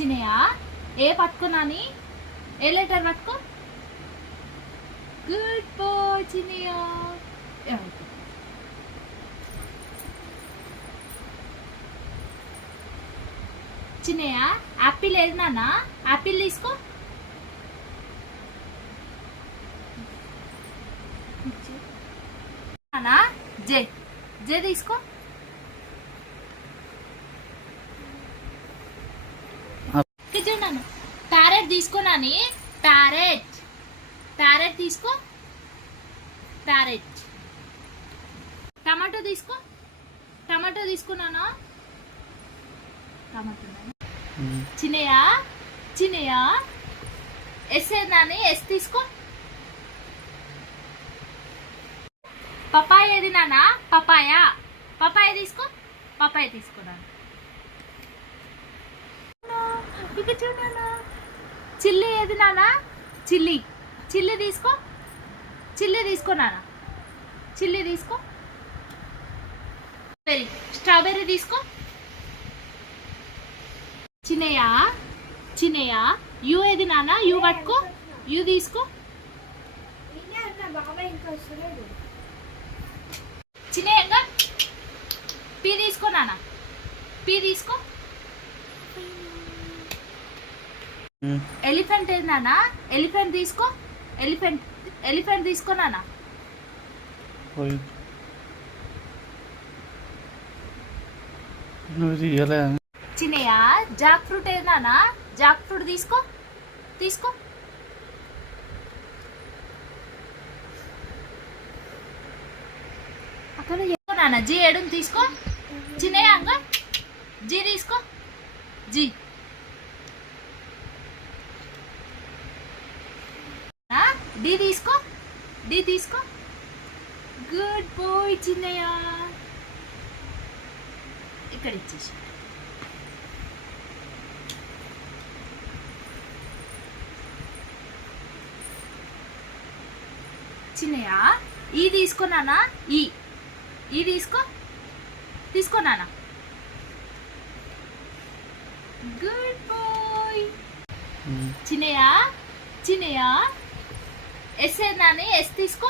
Chinnaiah A పట్టుకున్నాని A letter పట్టుకో. Good boy చిన్నయ్య. చిన్నయ్య యాపిల్ ఏది నాన్న? యాపిల్ తీసుకో. నాన్న జే జే తీసుకో. చూడన్నాను ప్యారెట్ తీసుకోనాని. ప్యారెట్ ప్యారెట్ తీసుకో. ప్యారెట్. టమాటో తీసుకో. టమాటో తీసుకున్నానా? టమాటో. చిన్నయ్య చిన్నయ్య ఎస్ ఏనాని? ఎస్ తీసుకో. పపాయ ఏది నాన్న? పపాయ. పపాయ తీసుకో. పపాయ తీసుకున్నాను. ఇక చూడనా చిల్లి ఏది నాన్న? చిల్లి. చిల్లి తీసుకో. చిల్లి తీసుకో నాన్న. చిల్లి తీసుకో. స్ట్రాబెర్రీ తీసుకో. చిన్నయ్య చిన్నయ్య యూ ఏది నాన్న? యూ పట్టుకో. యూ తీసుకో. చిన్నయ్య పీ తీసుకో నాన్న. పీ తీసుకో. ఎలిఫెంట్ ఏది నాన్న? ఎలిఫెంట్ తీసుకో. ఎలిఫెంట్ ఎలిఫెంట్ తీసుకో నాన్న. చిన్నయ్య జాక్ ఫ్రూట్ ఏది నాన్న? జాక్ ఫ్రూట్ తీసుకో. తీసుకో. అక్కడ నాన్న జీ ఏడు తీసుకో. చిన్నయ్య అంగ జీ తీసుకో. జీ. డి తీసుకో. డి తీసుకో. గుడ్ బాయ్ చిన్నయ్య. ఇక్కడ ఇచ్చేసి చిన్నయ్య ఈ తీసుకున్నానా? ఈ ఈ తీసుకో. తీసుకున్నానా? Good boy. చిన్నయ్య చిన్నయ్య ఎస్ ఏనాని? ఎస్ తీసుకో.